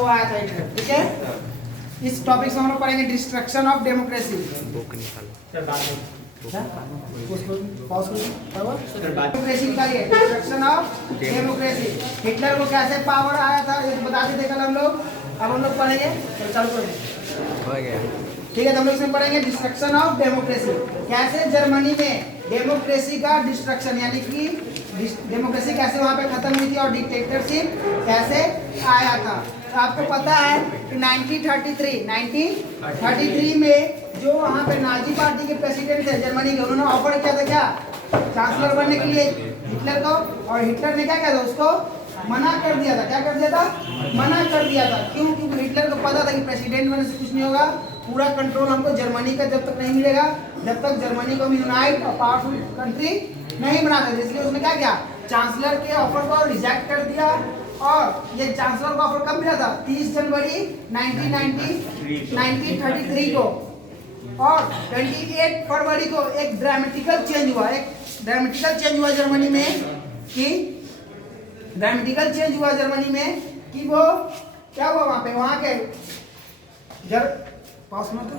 वो आया था हिटलर, ठीक है। इस टॉपिक से हम लोग पढ़ेंगे डिस्ट्रक्शन ऑफ डेमोक्रेसी। डेमोक्रेसी निकालिए, डिस्ट्रक्शन ऑफ डेमोक्रेसी। हिटलर को कैसे पावर आया था ये बताते थे कल हम लोग, अब हम लोग पढ़ेंगे। तो चालू करेंगे, ठीक है। तो हम लोग इसमें पढ़ेंगे डिस्ट्रक्शन ऑफ डेमोक्रेसी, कैसे जर्मनी में डेमोक्रेसी का डिस्ट्रक्शन यानी कि डेमोक्रेसी कैसे वहाँ पे खत्म हुई थी और डिक्टेटरशिप कैसे आया था। तो आपको पता है कि 1933 में जो वहाँ पे नाजी पार्टी के प्रेसिडेंट थे जर्मनी के, उन्होंने ऑफर किया था क्या, चांसलर बनने के लिए हिटलर को, और हिटलर ने क्या किया था, उसको मना कर दिया था। क्या कर दिया था, मना कर दिया था। क्यों, क्योंकि हिटलर को पता था कि प्रेसिडेंट बनने से कुछ नहीं होगा, पूरा कंट्रोल हमको जर्मनी का जब तक नहीं मिलेगा, जब तक जर्मनी को यूनाइट और पावरफुल कंट्री नहीं बना सकते। इसलिए उसने क्या किया, चांसलर के ऑफर को रिजेक्ट कर दिया। और ये चांसलर का ऑफर कब मिला था, 30 जनवरी 1933 को। और 28 फरवरी को एक ड्रामेटिकल चेंज हुआ, जर्मनी में कि वो क्या हुआ वहां पे, वहां के पास में तो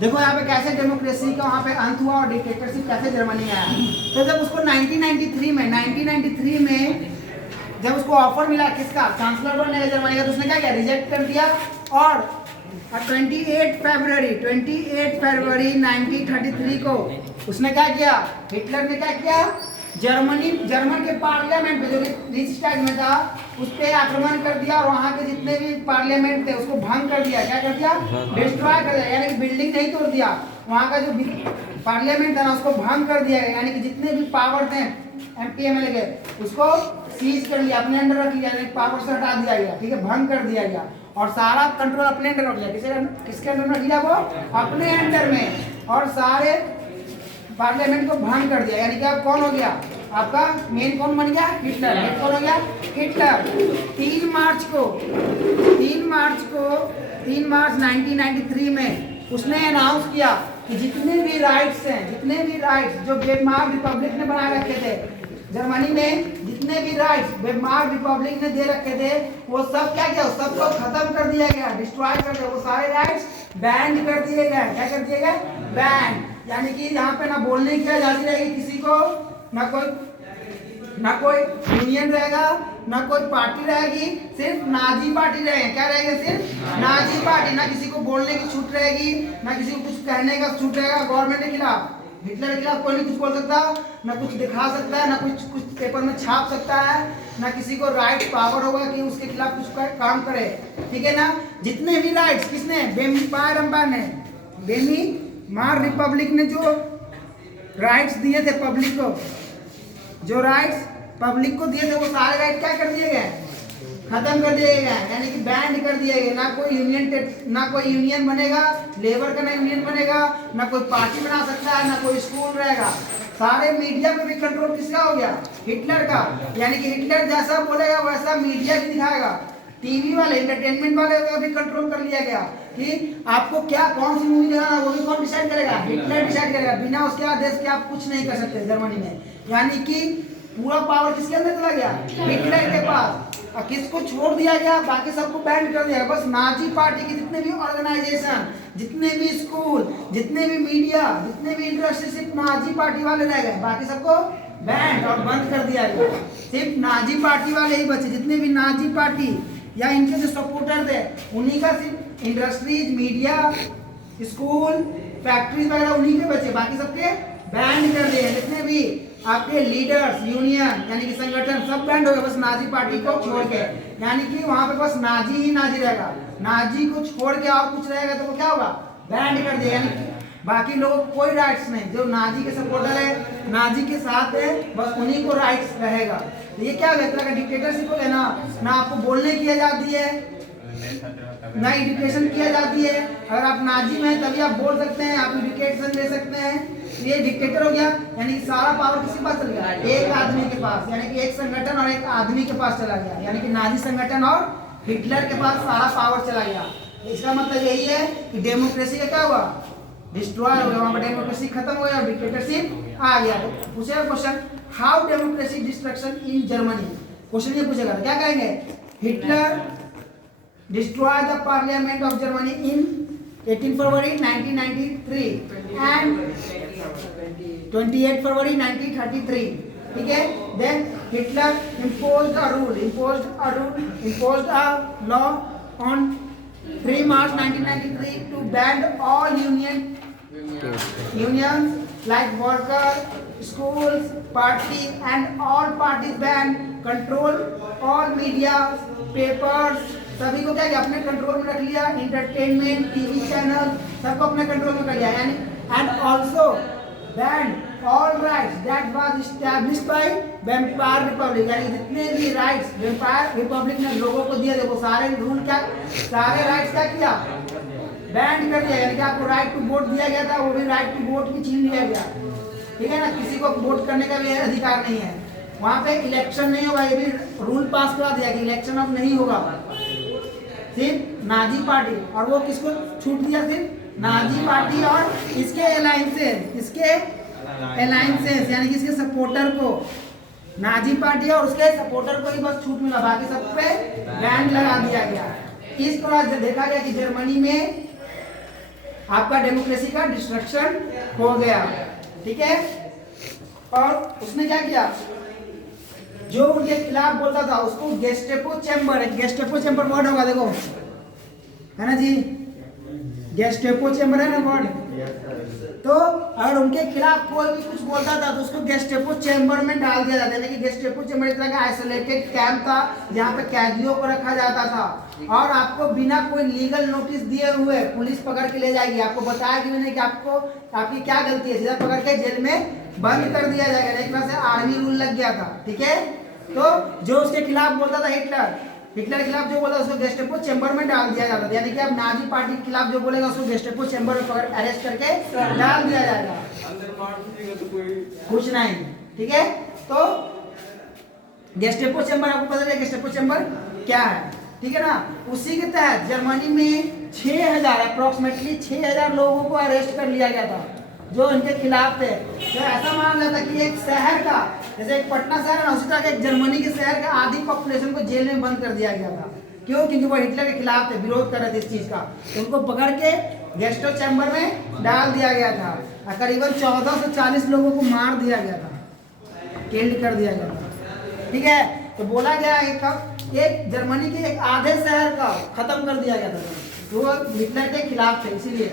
देखो यहाँ पे कैसे डेमोक्रेसी का वहाँ पे अंत हुआ और डिक्टेटरशिप कैसे जर्मनी में आया। तो जब उसको 1993 में जब उसको ऑफर मिला किसका, चांसलर बनने का जर्मनी का, तो उसने क्या किया, रिजेक्ट कर दिया। और 28 फरवरी 1933 को उसने क्या किया, हिटलर ने क्या किया, जर्मन के पार्लियामेंट पे जो रिचस्टैग में था उस पे आक्रमण कर दिया और वहाँ के जितने भी पार्लियामेंट थे उसको भंग कर दिया। क्या कर दिया, डिस्ट्रॉय कर दिया, यानी कि बिल्डिंग नहीं तोड़ दिया, वहाँ का जो पार्लियामेंट था ना उसको भंग कर दिया, यानी कि जितने भी पावर थे MP MLA के उसको सीज कर लिया, अपने अंडर रख लिया, पावर से हटा दिया गया, ठीक है, भंग कर दिया गया। और सारा कंट्रोल अपने अंडर रख लिया, किसके अंडर रख लिया, वो अपने अंडर में, और सारे पार्लियामेंट को भंग कर दिया। यानी कि अब कौन हो गया, आपका मेन कौन बन गया, हिटलर। कौन हो गया, हिटलर। 3 मार्च 1993 में उसने अनाउंस किया कि जितने भी राइट्स जो वेमार रिपब्लिक ने बना रखे थे जर्मनी में, जितने भी राइट्स वेमार रिपब्लिक ने दे रखे थे, वो सब क्या किया, सबको खत्म कर दिया गया, डिस्ट्रॉय कर दिया। वो सारे राइट्स बैंड कर दिए गए। क्या कर दिए गए, बैंड। यानी कि यहाँ पे ना बोलने की आजादी रहेगी किसी को, ना कोई यूनियन रहेगा, ना कोई पार्टी रहेगी, सिर्फ नाजी पार्टी रहेगी। क्या रहेगी, सिर्फ नाजी पार्टी। ना किसी को बोलने की छूट रहेगी, ना किसी को कुछ कहने का छूट रहेगा। गवर्नमेंट के खिलाफ, हिटलर के खिलाफ कोई नहीं कुछ बोल सकता, ना कुछ दिखा सकता है, ना कुछ पेपर में छाप सकता है, ना किसी को राइट पावर होगा कि उसके खिलाफ कुछ काम करे, ठीक है ना। जितने भी राइट्स किसने, वेमार रिपब्लिक ने जो राइट्स दिए थे पब्लिक को, दिए थे, वो सारे राइट क्या कर दिए गए, खत्म कर दिए गए, यानी कि बैंड कर दिए गए। ना कोई यूनियन बनेगा, लेबर का ना यूनियन बनेगा, ना कोई पार्टी बना सकता है, ना कोई स्कूल रहेगा। सारे मीडिया पे भी कंट्रोल किसका हो गया, हिटलर का। यानी कि हिटलर जैसा बोलेगा वैसा मीडिया भी दिखाएगा, टीवी वाले, एंटरटेनमेंट वाले को भी कंट्रोल कर लिया गया कि आपको क्या कौन सी मूवी दिखाना वो भी कौन डिसाइड करेगा, हिटलर डिसाइड करेगा। बिना उसके आदेश के आप कुछ नहीं कर सकते जर्मनी में। यानी कि पूरा पावर किसके अंदर चला गया, हिटलर के पास। और किसको छोड़ दिया गया, बाकी सबको बैंड कर दिया। बस नाजी पार्टी के जितने भी ऑर्गेनाइजेशन, जितने भी स्कूल, जितने भी मीडिया, जितने भी इंडस्ट्री, सिर्फ नाजी पार्टी वाले रह गए, बाकी सबको बैंड और बंद कर दिया गया। सिर्फ नाजी पार्टी वाले ही बचे, जितने भी नाजी पार्टी या इनके जो सपोर्टर थे उन्हीं का सिर्फ इंडस्ट्रीज, मीडिया, स्कूल, फैक्ट्रीज वगैरह उन्हीं के बचे, बाकी सबके बैंड कर दिए। जितने भी आपके लीडर्स, यूनियन यानी कि संगठन, सब बैंड हो गए बस नाजी पार्टी को छोड़ के। यानी कि वहां पे बस नाजी ही नाजी रहेगा, नाजी को छोड़ के और कुछ रहेगा तो वो क्या होगा, बैंड कर दिया। यानी बाकी लोगों को कोई राइट्स नहीं, जो नाजी के सपोर्टर है, नाजी के साथ है, बस उन्हीं को राइट्स रहेगा। तो ये क्या है, तरह का डिक्टेटरशिप हो गया ना। ना आपको बोलने की आजादी है, ना एजुकेशन की आजादी है। अगर आप नाजी में हैं तभी आप बोल सकते हैं, आप एजुकेशन ले सकते हैं। ये डिक्टेटर हो गया, यानी कि सारा पावर किसके पास चला गया, एक आदमी के पास। यानी कि एक संगठन और एक आदमी के पास चला गया, यानी कि नाजी संगठन और हिटलर के पास सारा पावर चला गया। इसका मतलब यही है कि डेमोक्रेसी का क्या हुआ, डिस्ट्रॉय हो गया, वहां पर डेमोक्रेसी खत्म हो गया, डिक्टेटरशिप आ गया। पूछेगा question, how democracy destruction in Germany, question ये पूछेगा क्या कहेंगे, Hitler destroy the parliament of Germany in 18 February 1993 and 28 February 1933. ठीक है, then Hitler imposed a law on 3 March 1993 to ban all unions like worker, schools, party and all parties ban, control all media, papers, सभी को क्या किया अपने control में रख लिया, इंटरटेनमेंट, टीवी चैनल सबको अपने कंट्रोल में कर लिया, यानी and also band all rights that was established bye vampire Republic, यानी जितने भी राइट्स वेम्पायर रिपब्लिक ने लोगों को दिए थे वो सारे रूल क्या, सारे राइट्स क्या किया, बैंड कर दिया। यानी कि आपको राइट टू वोट दिया गया था, वो भी राइट टू वोट भी छीन लिया गया। ठीक है ना, किसी को वोट करने का भी अधिकार नहीं है, वहां पे इलेक्शन नहीं होगा, ये भी रूल पास करा दिया कि इलेक्शन अब नहीं होगा, सिर्फ नाजी पार्टी, और वो किसको छूट दिया, सिर्फ नाजी पार्टी और इसके अलायंसेस यानी कि इसके सपोर्टर को, नाजी पार्टी और उसके सपोर्टर को ही बस छूट मिला, बाकी सब पे बैन लगा दिया गया। इस तरह देखा गया कि जर्मनी में आपका डेमोक्रेसी का डिस्ट्रक्शन हो गया। ठीक है, और उसने क्या किया, जो उनके खिलाफ बोलता था उसको गेस्टेपो चैम्बर, गेस्टेपो चैम्बर वर्ड होगा देखो, है ना जी, गेस्टेपो चैम्बर है ना वर्ड, तो अगर उनके खिलाफ कोई भी कुछ बोलता था तो उसको गेस्टेपो चैम्बर में डाल दिया जाता है। कि गेस्टेपो चैम्बर एक तरह का आइसोलेटेड कैंप था जहाँ पे कैदियों को रखा जाता था, और आपको बिना कोई लीगल नोटिस दिए हुए पुलिस पकड़ के ले जाएगी, आपको बताया कि नहीं कि आपको आपकी क्या गलती है, सीधा पकड़ के जेल में बंद कर दिया जाएगा। एक तरह से आर्मी रूल लग गया था। ठीक है, तो जो उसके खिलाफ बोलता था हिटलर के खिलाफ जो बोला उसको गेस्टेपो चैम्बर में डाल दिया जाता था, यानी कि अब नाजी पार्टी के खिलाफ जो बोलेगा उसको गेस्टेपो चैम्बर में पकड़ अरेस्ट करके डाल दिया जाएगा, कुछ नहीं। ठीक है, तो गेस्टेपो चैम्बर आपको पता है गेस्टेपो चैम्बर क्या है। ठीक है ना, उसी के तहत जर्मनी में 6000 अप्रोक्सीमेटली 6000 लोगों को अरेस्ट कर लिया गया था जो इनके खिलाफ थे। तो ऐसा माना जाता कि एक शहर का, जैसे एक पटना शहर है ना, उसी तरह एक जर्मनी के शहर का आधी पॉपुलेशन को जेल में बंद कर दिया गया था। क्यों? क्योंकि वो हिटलर के खिलाफ थे, विरोध कर रहे थे इस चीज का, तो उनको पकड़ के गेस्टो चैम्बर में डाल दिया गया था और करीबन 14 से 40 लोगों को मार दिया गया था, किल्ड कर दिया गया था। ठीक है, तो बोला गया एक जर्मनी के एक आधे शहर का खत्म कर दिया गया था, वो हिटलर के खिलाफ थे, इसीलिए।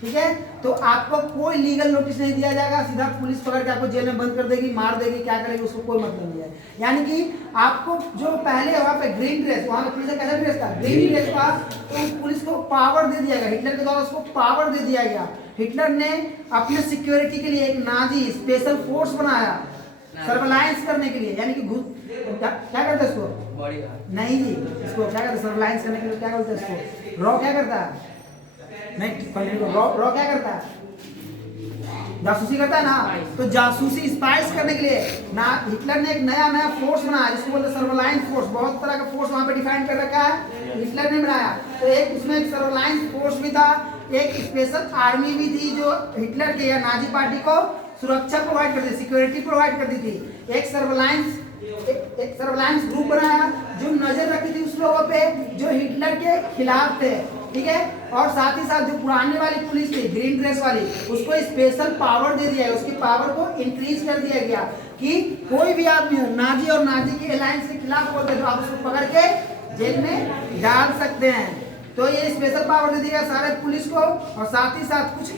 ठीक है, तो आपको कोई लीगल नोटिस नहीं दिया जाएगा, सीधा पुलिस पकड़ के आपको जेल में बंद कर देगी, मार देगी, क्या करेगी उसको कोई मतलब नहीं है। यानी कि आपको जो पहले वहाँ पे ग्रीन ड्रेस, वहाँ पे पुलिस कैसा ड्रेस था, ग्रीन ड्रेस था, तो पुलिस को पावर दे दिया गया, हिटलर के द्वारा उसको पावर दे दिया गया। हिटलर ने अपने सिक्योरिटी के लिए एक नाजी स्पेशल फोर्स बनाया सर्वेलांस करने के लिए, यानी कि क्या करते इसको, नहीं जी, इसको क्या करते सर्वेलांस करने के लिए, क्या बोलते इसको, रॉ क्या करता है, नहीं रॉ क्या करता है, जासूसी करता है ना, तो जासूसी स्पाइस करने के लिए ना हिटलर ने एक नया फोर्स बनाया जिसको बोलते हैं सर्वेलांस फोर्स। बहुत तरह का फोर्स वहां पे डिफाइन कर रखा है, हिटलर ने बनाया। तो एक उसमें एक सर्वेलांस फोर्स भी था, एक स्पेशल आर्मी भी थी जो हिटलर के या नाजी पार्टी को सुरक्षा प्रोवाइड करती थी, सिक्योरिटी प्रोवाइड करती थी। एक सर्वेलांस ग्रुप बनाया जो नजर रखी थी उस लोगों पे जो हिटलर के खिलाफ थे। ठीक है, और साथ ही साथ जो पुराने वाली पुलिस थी ग्रीन ड्रेस वाली, उसको स्पेशल पावर दे दिया गया, उसकी पावर को इंक्रीज कर दिया गया कि कोई भी आदमी हो नाजी और नाजी के अलायंस के खिलाफ बोलते तो आप उसको पकड़ के जेल में डाल सकते हैं। तो ये स्पेशल पावर दे दिया सारे पुलिस को, और साथ ही साथ कुछ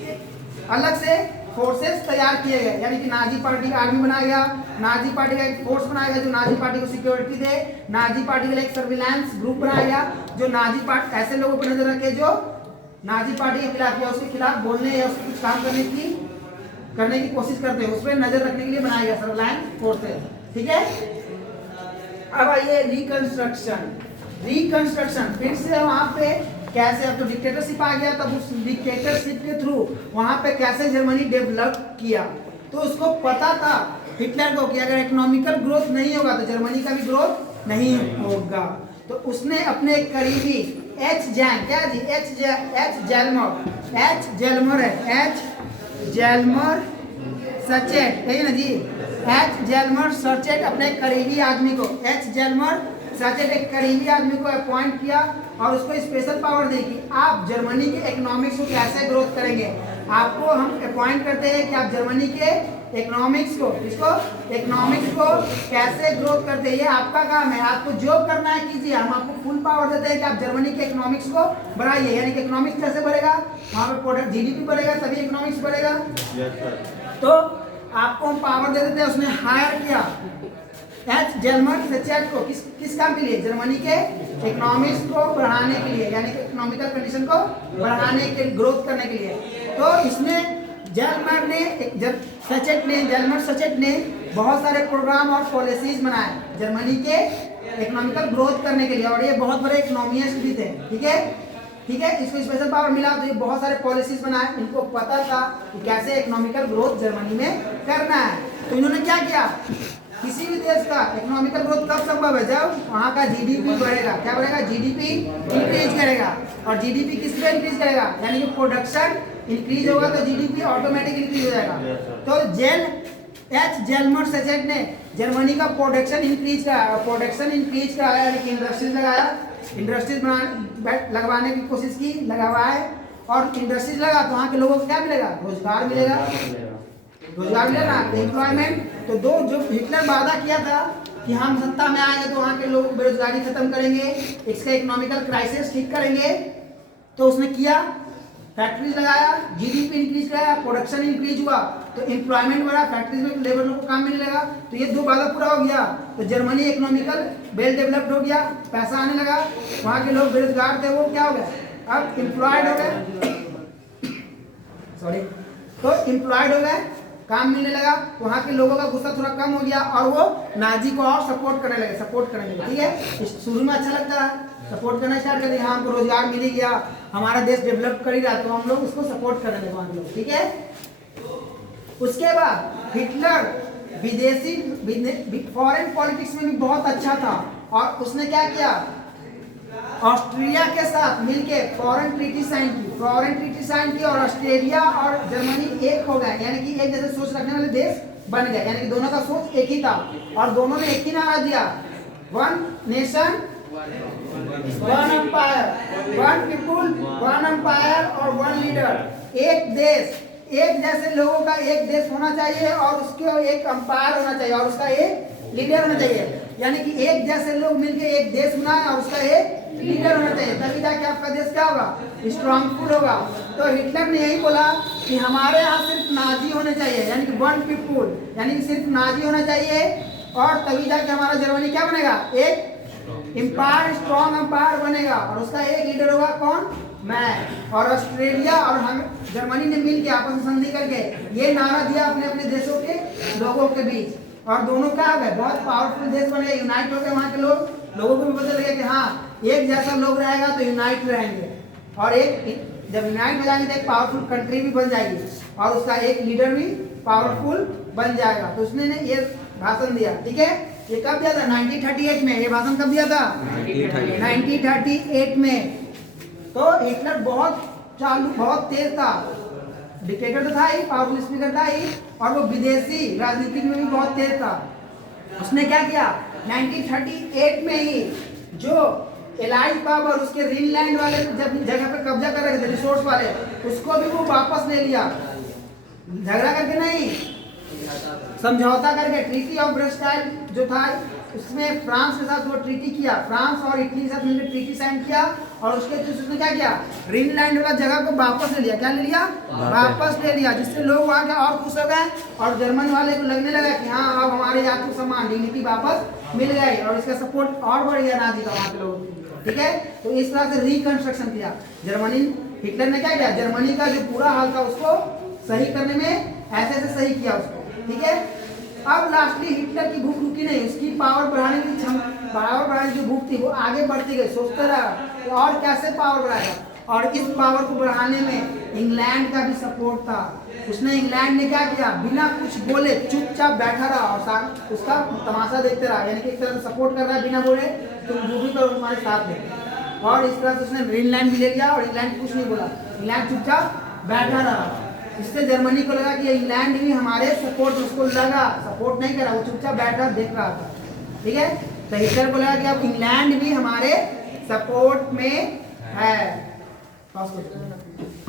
अलग से फोर्सेस तैयार किए गए, यानी कि नाजी पार्टी का आर्मी बनाया गया, नाजी पार्टी का एक फोर्स बनाया गया जो नाजी पार्टी को सिक्योरिटी दे, नाजी पार्टी के लिए एक सर्विलांस ग्रुप बनाया गया जो नाजी पार्टी ऐसे लोगों पर नजर रखे जो नाजी पार्टी के खिलाफ या उसके खिलाफ बोलने या उसको कुछ काम करने की कोशिश करते हैं, उस पर नजर रखने के लिए बनाया गया सर्विलांस फोर्सेस। ठीक है, अब आइए रिकंस्ट्रक्शन फिर से वहां पे कैसे, अब तो डिक्टेटरशिप आ गया, तब उस डिक्टेटरशिप के थ्रू वहां पे कैसे जर्मनी डेवलप किया। तो उसको पता था हिटलर को कि अगर इकोनॉमिकल ग्रोथ नहीं होगा तो जर्मनी का भी ग्रोथ नहीं होगा। तो उसने अपने करीबी एच जेलमर सचेट, यही ना जी, एच जेलमर सचेट अपने करीबी आदमी को एच जेलमर सचेट एक करीबी आदमी को अपॉइंट किया और उसको स्पेशल पावर दी कि आप जर्मनी के इकोनॉमिक्स को कैसे ग्रोथ करेंगे। आपको हम अपॉइंट करते हैं कि आप जर्मनी के इकोनॉमिक्स को कैसे ग्रोथ करते हैं, ये आपका काम है। आपको जो करना है कीजिए, हम आपको फुल पावर देते हैं कि आप जर्मनी के इकोनॉमिक्स को बढ़ाइए। यानी कि इकोनॉमिक्स कैसे बढ़ेगा, वहाँ पे प्रोडक्ट जीडीपी बढ़ेगा तभी इकोनॉमिक्स बढ़ेगा। तो आपको हम पावर दे देते हैं। उसने हायर किया एच जेलमर सेचेट को किस काम के लिए, जर्मनी के इकोनॉमिक्स को बढ़ाने के लिए, यानी कि इकोनॉमिकल कंडीशन को बढ़ाने के ग्रोथ करने के लिए। तो इसमें जेलमर सचेट ने बहुत सारे प्रोग्राम और पॉलिसीज बनाए जर्मनी के इकोनॉमिकल ग्रोथ करने के लिए, और ये बहुत बड़े इकोनॉमिस्ट भी थे। ठीक है, इसको स्पेशल पावर मिला तो ये बहुत सारे पॉलिसीज बनाए। इनको पता था कि कैसे इकोनॉमिकल ग्रोथ जर्मनी में करना है। तो इन्होंने क्या किया, किसी भी देश का इकोनॉमिकल ग्रोथ कब संभव है, जब वहाँ का जीडीपी बढ़ेगा। क्या बढ़ेगा, जीडीपी इंक्रीज करेगा। और जीडीपी किस पे इंक्रीज करेगा, यानी कि प्रोडक्शन इंक्रीज होगा तो जीडीपी ऑटोमेटिक इंक्रीज हो जाएगा। तो जेलमर सचेट ने जर्मनी का प्रोडक्शन इंक्रीज कराया, यानी कि इंडस्ट्रीज लगवाने की कोशिश की, लगवाए। और इंडस्ट्रीज लगा तो वहाँ के लोगों को क्या मिलेगा, रोजगार मिलेगा ना, एम्प्लॉयमेंट। तो जो हिटलर वादा किया था कि हम सत्ता में आएंगे तो वहाँ के लोग बेरोजगारी खत्म करेंगे, इसका इकोनॉमिकल क्राइसिस ठीक करेंगे, तो उसने किया, फैक्ट्रीज लगाया, जीडीपी इंक्रीज कराया, प्रोडक्शन इंक्रीज हुआ तो एम्प्लॉयमेंट बढ़ा, फैक्ट्रीज में लेबर को काम मिलने लगा। तो ये दो वादा पूरा हो गया तो जर्मनी इकोनॉमिकल वेल डेवलप्ड हो गया, पैसा आने लगा, वहाँ के लोग बेरोजगार थे वो क्या हो गए, अब एम्प्लॉयड हो गए, तो एम्प्लॉयड हो गए, काम मिलने लगा। वहाँ के लोगों का गुस्सा थोड़ा कम हो गया और वो नाजी को और सपोर्ट करने लगे। ठीक है, शुरू में अच्छा लगता है, सपोर्ट करना स्टार्ट कर दिया, हमको रोजगार मिल ही गया, हमारा देश डेवलप कर ही रहा, तो हम लोग उसको सपोर्ट करने लगे वहाँ के लोग। ठीक है, उसके बाद हिटलर विदेशी फॉरेन पॉलिटिक्स में भी बहुत अच्छा था और उसने क्या किया, ऑस्ट्रिया के साथ मिलके फॉरेन ट्रीटी साइन की और ऑस्ट्रेलिया और जर्मनी एक हो गए, यानी कि एक जैसे सोच रखने वाले देश बन गए, यानी कि दोनों का सोच एक ही था और दोनों ने एक ही नारा दिया, one nation one empire, one people one empire और वन लीडर। एक देश, एक जैसे लोगों का एक देश होना चाहिए और उसके एक एम्पायर होना चाहिए और उसका एक लीडर होना चाहिए, यानी कि एक जैसे लोग मिलके एक देश बनाए और उसका एक लीडर होना चाहिए, तभी जाके आपका देश क्या होगा, स्ट्रांगफुल होगा। तो हिटलर ने यही बोला कि हमारे यहाँ सिर्फ नाजी होने चाहिए, यानी कि वन पीपुल, यानी कि सिर्फ नाजी होना चाहिए और तभी जाके हमारा जर्मनी क्या बनेगा, एक एम्पायर, स्ट्रॉन्ग एम्पायर बनेगा और उसका एक लीडर होगा, कौन, मैं। और ऑस्ट्रेलिया और हम जर्मनी ने मिलकर आपस में संधि करके ये नारा दिया अपने अपने देशों के लोगों के बीच और दोनों क्या हो गए, बहुत पावरफुल देश बन गए, यूनाइट हो गए। वहाँ के लोगों को भी पता लगे कि हाँ एक जैसा लोग रहेगा तो यूनाइट रहेंगे और एक जब यूनाइट हो जाएंगे तो एक पावरफुल कंट्री भी बन जाएगी और उसका एक लीडर भी पावरफुल बन जाएगा। तो उसने ये भाषण दिया। ठीक है, ये कब दिया था, 1938 में। ये भाषण कब दिया था, 1938 में। तो हिटलर बहुत तेज था, डिक्टेटर तो था ही, पावरफुल स्पीकर था ही और वो विदेशी राजनीति में भी बहुत तेज था। उसने क्या किया, 1938 में ही जो एलाइड पावर उसके ग्रीनलैंड वाले जब जगह पे कब्जा कर रहे थे, रिसोर्स वाले, उसको भी वो वापस ले लिया, झगड़ा करके नहीं, समझौता करके। ट्रीटी ऑफ ब्रस्टाइल जो था उसमें फ्रांस के साथ वो ट्रीटी किया, फ्रांस और इटली के साथ मिलकर ट्रीटी साइन किया और उसके उसने क्या किया, ग्रीनलैंड वाला जगह को वापस ले लिया। क्या ले लिया, वापस ले लिया, जिससे लोग आगे और खुश हो गए और जर्मन वाले को लगने लगा कि हाँ अब हमारे आत्मसम्मान डिग्निटी वापस मिल गई और इसका सपोर्ट और बढ़ गया नाजी का वहाँ के लोगों को। ठीक है, तो इस तरह से रिकंस्ट्रक्शन किया जर्मनी। हिटलर ने क्या किया, जर्मनी का जो पूरा हाल था उसको सही करने में ऐसे सही किया उसको। ठीक है, अब लास्टली हिटलर की भूख रुकी नहीं, उसकी पावर बढ़ाने की जो भूख थी वो आगे बढ़ती गई, सोचता रहा कि और कैसे पावर बढ़ाएगा और इस पावर को बढ़ाने में इंग्लैंड का भी सपोर्ट था। उसने इंग्लैंड ने क्या किया, बिना कुछ बोले चुपचाप बैठा रहा और उसका तमाशा देखते रहा, यानी कि एक तरह से सपोर्ट कर रहा है बिना बोले, तुम जो भी करो तुम्हारे साथ में। और इस तरह से उसने ग्रीनलैंड भी ले लिया और इंग्लैंड कुछ नहीं बोला, इंग्लैंड चुपचाप बैठा रहा। इससे जर्मनी को लगा कि इंग्लैंड भी हमारे सपोर्ट, उसको लगा सपोर्ट नहीं करा, वो चुपचाप बैठा देख रहा था। ठीक है, तो हिटलर बोला कि अब इंग्लैंड भी हमारे सपोर्ट में है।